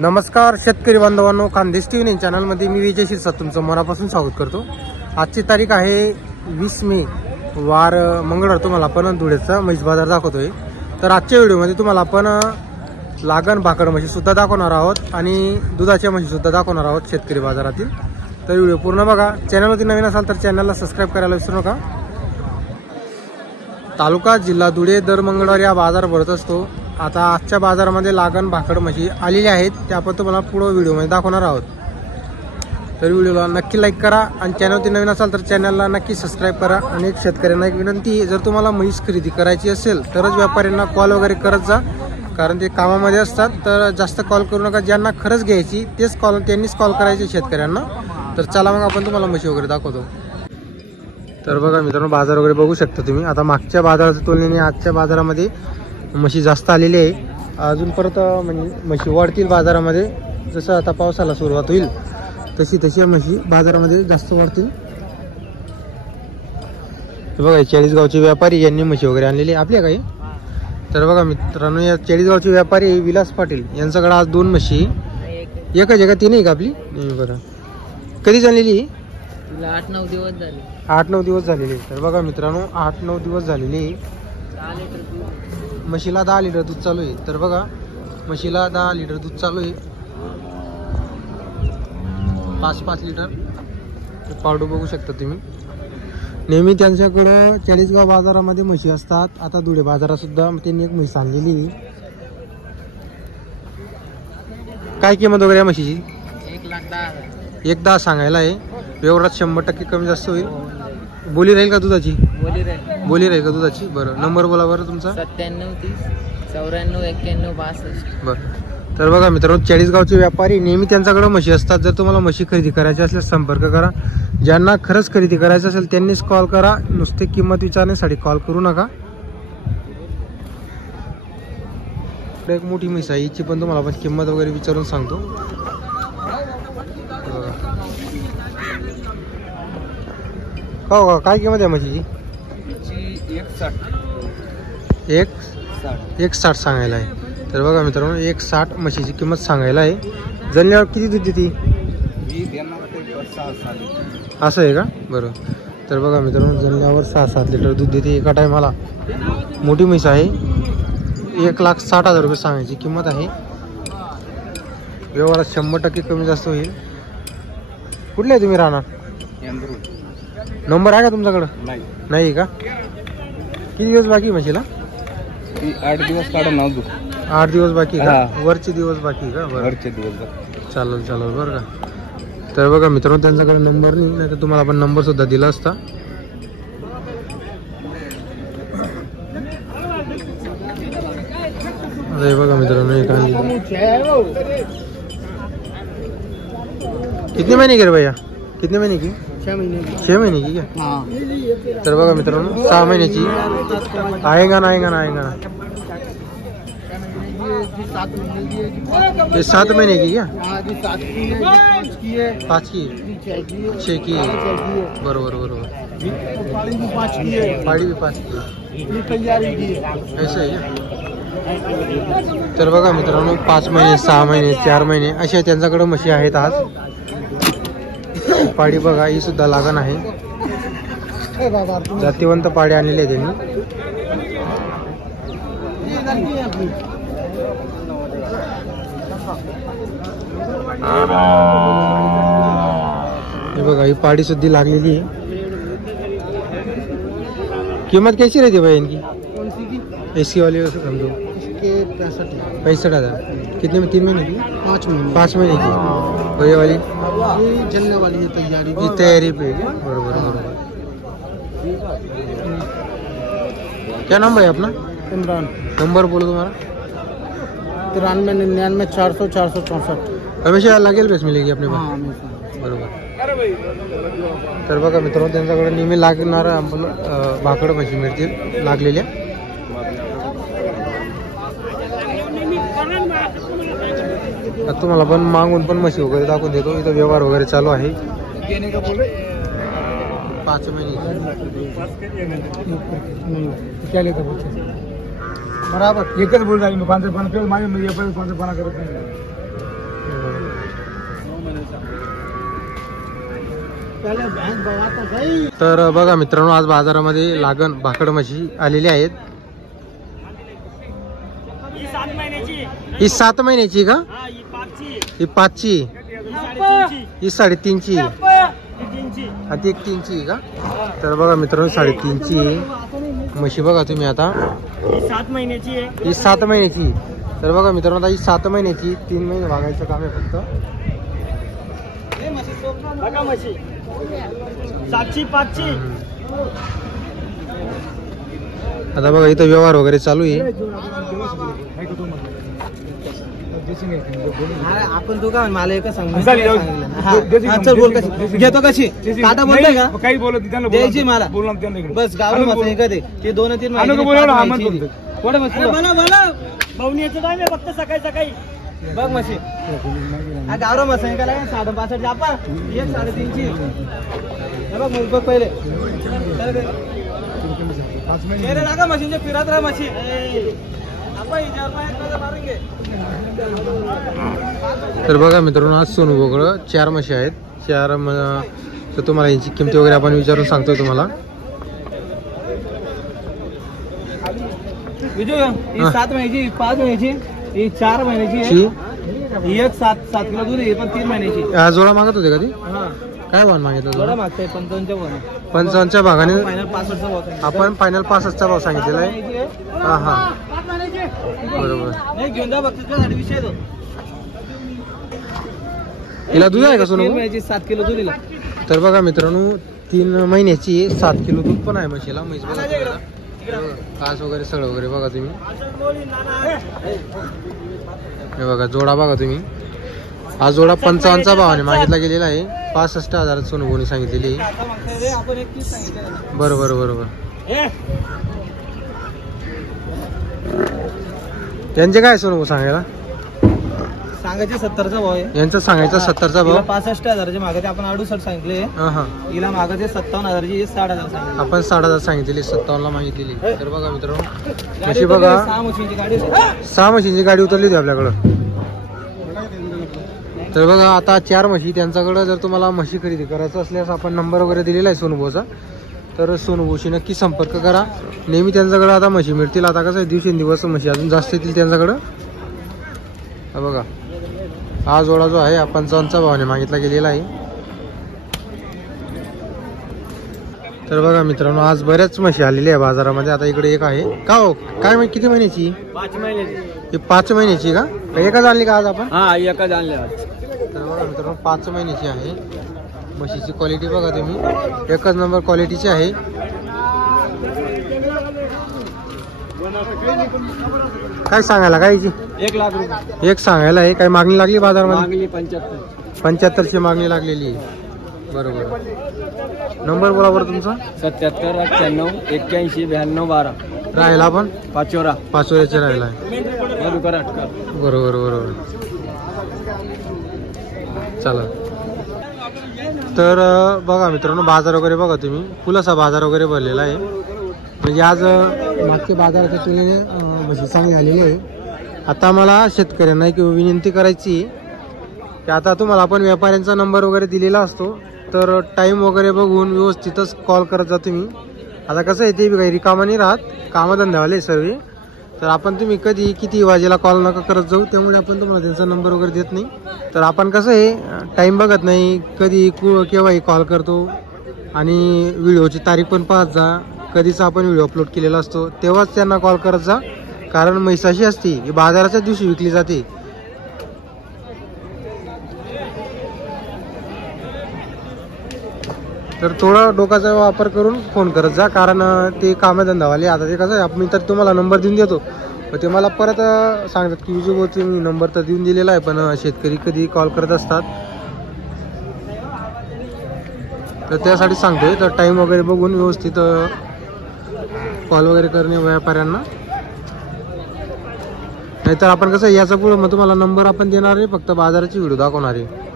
नमस्कार शेतकरी बांधवांनो, खानदेश टीव्ही चॅनलमध्ये मी विजय शिरसाट तुमचं मनापासून स्वागत करतो। आजची तारीख आहे 20 मे, वार मंगळवार। तुम्हाला आपण धुळ्याचा म्हैस बाजार दाखवतोय। तर आजच्या व्हिडिओमध्ये तुम्हाला आपण लागण भाकड म्हशी सुद्धा दाखवणार आहोत आणि दुधाच्या म्हशी सुद्धा दाखवणार आहोत शेतकरी बाजारातील। तर व्हिडिओ पूर्ण बघा। चॅनलवरती नवीन असाल तर चॅनलला सबस्क्राइब करायला विसरू नका। तालुका जिल्हा धुळे दर मंगळवारी हा बाजार भरत असतो। आता आजच्या बाजारामध्ये लागण भाकड म्हशी आलेली आहेत, त्या आपण तुम्हाला पुढे व्हिडिओमध्ये दाखवणार आहोत। तर व्हिडिओला नक्की लाईक करा आणि चॅनलवरती नवीन असाल तर चॅनलला नक्की सबस्क्राइब करा। आणि एक शेतकऱ्यांना एक विनंती, जर तुम्हाला म्हैस खरेदी करायची असेल तरच व्यापाऱ्यांना कॉल वगैरे करत जा, कारण ते कामामध्ये असतात। तर जास्त कॉल करू नका, ज्यांना खरंच घ्यायची त्यांनीच कॉल करायचे शेतकऱ्यांना। तर चला मग आपण तुम्हाला म्हशी वगैरे दाखवतो। तर बघा मित्रांनो, बाजार वगैरे बघू शकता तुम्ही। आता मागच्या बाजाराच्या तुलनेने आजच्या बाजारामध्ये म्हशी जास्त आलेली आहे। अजून परत म्हणजे म्हशी वाढतील बाजारामध्ये, जसं आता पावसाला सुरुवात होईल तशी म्हशी बाजारामध्ये जास्त वाढतील। बघा 40 गावचे व्यापारी यांनी म्हशी वगैरे आणलेली आपल्या काही। तर बघा मित्रांनो, या 40 गावचे व्यापारी विलास पाटील यांच्याकडे आज 2 म्हशी, एक आहे का ती नाही का आपली? बरं, कधी झालेली? 8-9 दिवस झाले। 8-9 दिवस झालेले। तर बघा मित्रांनो, 8-9 दिवस झालेले म्हशीला 10 लिटर दूध चालू आहे। तर बघा, म्हशीला 10 लिटर दूध चालू आहे, 5-5 लिटर पावडर बघू शकता तुम्ही। नेहमी त्यांच्याकडं 40 गाव बाजारामध्ये म्हशी असतात। आता धुळे बाजारात सुद्धा त्यांनी एक म्हैस आणलेली। काय किंमत वगैरे म्हशीची? 1,10,000। 1,10 सांगायला आहे। व्यवहारात 100% कमी जास्त होईल। बोली राहील का दुधाची? बोली राहील का दुधाची? बरं, नंबर बोला बरं तुमचा। 9730 94 91 62। बरं, तर बघा मित्रांनो, 40 गावचे व्यापारी नेहमी त्यांच्याकडे म्हशी असतात। जर तुम्हाला म्हशी खरेदी करायची असल्यास संपर्क करा। ज्यांना खरंच खरेदी करायचं असेल त्यांनीच कॉल करा, नुसते किंमत विचारण्यासाठी कॉल करू नका। एक मोठी म्हैस आहे, हिची पण तुम्हाला आपण किंमत वगैरे विचारून सांगतो। हो, काय किंमत आहे म्हशीची? 1,60 सांगायला आहे। तर बघा मित्रांनो, 1,60 म्हशीची किंमत सांगायला आहे। जणल्यावर किती दूध देते? असं आहे का? बरं, तर बघा मित्रांनो, जणल्यावर 6-7 लिटर दूध देते एका टायमाला। मोठी म्हैस आहे। 1,60,000 रुपये सांगायची किंमत आहे। व्यवहारात 100% कमी जास्त होईल। कुठले आहे तुम्ही राहणार? नंबर आहे का तुमच्याकडं? नाही का? किती दिवस बाकी म्हशीला? 8 दिवस काढून नाव दू। 8 दिवस बाकी का? वरचे दिवस बाकी का? वरचे दिवस चालेल बरं का। तर बघा मित्रांनो, त्यांच्याकडे नंबर नाही तर तुम्हाला आपण नंबर सुद्धा दिला असता। अरे बघा मित्रांनो, एक कितने महीने की रे भैया? कितने महीने की? 6 महीने की क्या? तर बघा मित्रांनो, 6 महिन्याची। आएगा ना ये 7 महीने की क्या? 5 की 6 की? बरोबर। पाड़ी भी 5 की, ऐसे आहे क्या? तर बघा मित्रांनो, 5 महिने 6 महिने 4 महिने अशा त्यांच्याकडे म्हशी आहेत आज। पाडी बघा, ही सुद्धा लागण आहे। जातीवंत पाडी आणलेली आहे त्यांनी। हे बघा, ही पाडी सुद्धा लागलेली आहे। किंमत कैसी रहती है भाई इनकी? एसी वाली समझो 65,000। कितने में? 3 महीने की? 5 महीने की। वही वाली जलने वाली है, तैयारी पे है। बरोबर। क्या नाम भाई अपना? इमरान। नंबर बोलो तुम्हारा। 9399 400 464। हमेशा लागेल बेस मिलेगी अपने पास? बरोबर। तर बघा मित्रांनो, त्यांच्याकडे नेहमी लागणारं आपलं भाकड म्हशी मिळतील लागलेल्या। आता तुम्हाला पण मागून पण म्हशी वगैरे दाखवून देतो। इथं व्यवहार वगैरे चालू आहे। 5 महिने बराबर एकच बोल झाली। 5 करत नाही। तर बघा मित्रांनो, आज बाजारामध्ये लागण भाकड म्हशी आलेली आहेत. ही 7 महिन्याची का? ही 5ची, ही 3.5ची, हा ती 3ची का? तर बघा मित्रांनो, 3.5ची म्हशी बघा तुम्ही. आता ही 7 महिन्याची. तर बघा मित्रांनो, आता ही 7 महिन्याची, 3 महिने भागायचं काम आहे फक्त. 7ची 5ची. आता बघा इथं व्यवहार वगैरे चालू आहे. आपण तू का मला एकच सांगू. चल बोल कशी घेतो, कशी काटा बोलतोय का? काही बोलत द्यायची मला बोलणार बस. गाव मसाई का ते 2-3 भावनीचं काय फक्त सकाळी सकाळी बघ मशी. हा गावरा मसाई का 65 जापा 1 3.5ची. बघ मुल बघ पहिले लागा मशीनचे फिरत राहा मशी. तर बघा मित्रांनो, आज सोनू बोकळं 4 म्हशी आहेत. 4 तर तुम्हाला यांची किंमती वगैरे आपण विचारून सांगतोय तुम्हाला. ही 7 महिन्याची, 5 महिन्याची, ही 4 महिन्याची, ही 7 किलो दूध आहे, पण 3 महिन्याची. हा जोडा मागत होते का ती? हा काय भाव मागितलं जोडा मागताय 55च्या भागाने. फायनल 65चा भाव. आपण फायनल 65चा भाव सांगितलेला आहे. हा हा बरोबर. नाही घेऊन जा बघ विषय तो. हिला दूध आहे का सोनू? 3 महिन्याची 7 किलो दूध दिला. तर बघा मित्रांनो, 3 महिन्याची 7 किलो दूध पण आहे म्हशीला. म्हैस बघा तुम्हाला. कास वगैरे सगळं वगैरे बघा तुम्ही. हे बघा जोडा बघा तुम्ही. हा जोडा 55चा भावाने मागितला गेलेला आहे. 65,000 सोनू भाऊनी सांगितलेली. बरोबर बरोबर. त्यांचे काय सोनू भाऊ सांगायला? सांगायचे 70चा भाव आहे. यांचं सांगायचं 70चा भाव. 65,000चे मागते, आपण 68 सांगितले. हिला मागते 57,000ची, 60,000 सांगितले. आपण 60,000 सांगितलेली, 57ला मागितलेली. तर बघा मित्रांनो, म्हशी बघा 6 मशीनची गाडी. 6 म्हशींची गाडी उतरली होती आपल्याकडं. तर बघा आता 4 म्हशी त्यांच्याकडं. जर तुम्हाला म्हशी खरेदी करायचं असल्यास आपण नंबर वगैरे दिलेला आहे सोनूभाऊचा. तर सोनूभाऊशी नक्की संपर्क करा. नेहमी त्यांच्याकडं आता म्हशी मिळतील. आता कसं आहे, दिवसेंदिवस म्हशी अजून जास्त येतील त्यांच्याकडं. हा बघा, हा जोडा जो आहे 55चा भावाने मागितला गेलेला आहे. तर बघा मित्रांनो, आज बऱ्याच म्हशी आलेल्या आहे बाजारामध्ये. आता इकडे एक आहे का हो, काय किती महिन्याची? 5 महिन्याची. ही 5 महिन्याची का? एकच आणली का आज आपण? हा एकच आणले. तर बघा मित्रांनो, 5 महिन्याची आहे. म्हशीची क्वालिटी बघा तुम्ही, एकच नंबर क्वालिटीची आहे. काय सांगायला काय याची? 1 लाख रुपये. एक सांगायला आहे. काय मागणी लागली बाजारामध्ये? मागणी 75. 75ची मागणी लागलेली आहे. बरोबर. नंबर बोला बरं तुमचा. 77 98 81 92 12. राहिला आपण पाचोरा. पाचोऱ्याचे राहिला आहे. मधुकर अटकर. बरोबर बरोबर. चला. तर बघा मित्रांनो, बाजार वगैरे बघा तुम्ही. फुलासा बाजार वगैरे भरलेला आहे. म्हणजे आज मागच्या बाजाराच्या तुलनेने म्हशी चांगली आलेली आहे. आता मला शेतकऱ्यांना एक विनंती करायची की आता तुम्हाला आपण व्यापाऱ्यांचा नंबर वगैरे दिलेला असतो, तर टाईम वगैरे बघून व्यवस्थितच कॉल करत जा तुम्ही. आता कसं आहे, ते काही रिकामा नाही राहत, कामधंद्यावाले सर्व. तर आपण तुम्ही कधी किती वाजेला कॉल नका करत जाऊ, त्यामुळे आपण तुम्हाला त्यांचा नंबर वगैरे देत नाही. तर आपण कसं आहे, टाईम बघत नाही, कधी केव्हाही कॉल करतो. आणि व्हिडिओची तारीख पण पाहत जा, कधीचा आपण व्हिडिओ अपलोड केलेला असतो तेव्हाच त्यांना कॉल करत जा. कारण म्हैस अशी असते ही बाजाराच्या दिवशी विकली जाते. तर थोडा डोकाचा वापर करून फोन करत जा, कारण ते कामधंदावाले. आता ते कसं आहे, मी तर तुम्हाला नंबर देऊन देतो, पण ते मला परत सांगतात की विजू भाऊ मी नंबर तर देऊन दिलेला आहे, पण शेतकरी कधी कॉल करत असतात. तर त्यासाठी सांगतोय, तर टाईम वगैरे बघून व्यवस्थित कॉल वगैरे करणे व्यापाऱ्यांना. नाहीतर आपण कसं याचा पुढे मग तुम्हाला नंबर आपण देणार आहे, फक्त बाजाराची व्हिडिओ दाखवणार आहे.